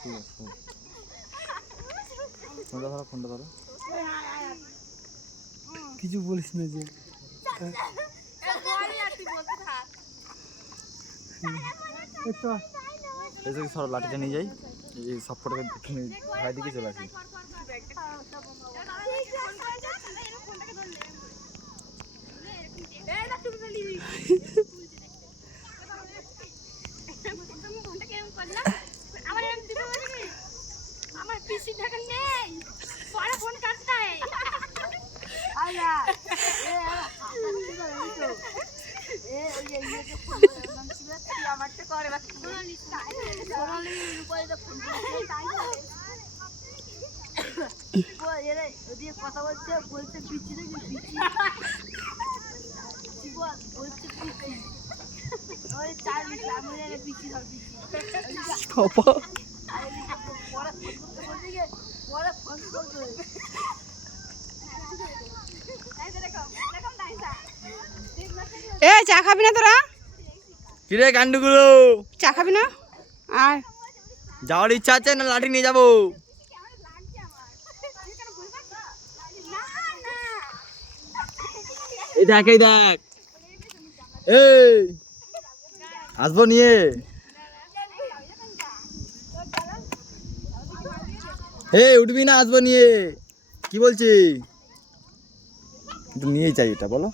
ঠিক আছে ফোনটা ধরো ফোনটা ধরো কিছু বলিস না যে এসে সর লাঠিটা নিয়ে যাই এই সব ফটোকে ভাই দিকে চলে আসি আমার কথা বলছে বলছে পিচ্ছি দেখি বল বলছে পিচ্ছি। ওই চার পিচ্ছি ধর পিচ্ছি। এ চা খাবি না তোরা? কিরে কান্ডুগুলো চা খাবি না? আর? যাওয়ার ইচ্ছা আছে না লাঠি নিয়ে যাব? এই দেখ এই দেখ। এই আসব নিয়ে। হে উঠবি না আসব নিয়ে। কি বলছি? নিয়ে নিয়েই চাই এটা বলো।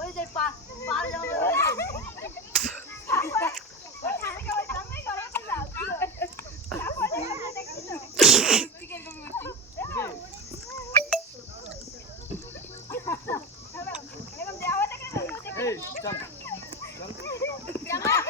ওই পা चल चल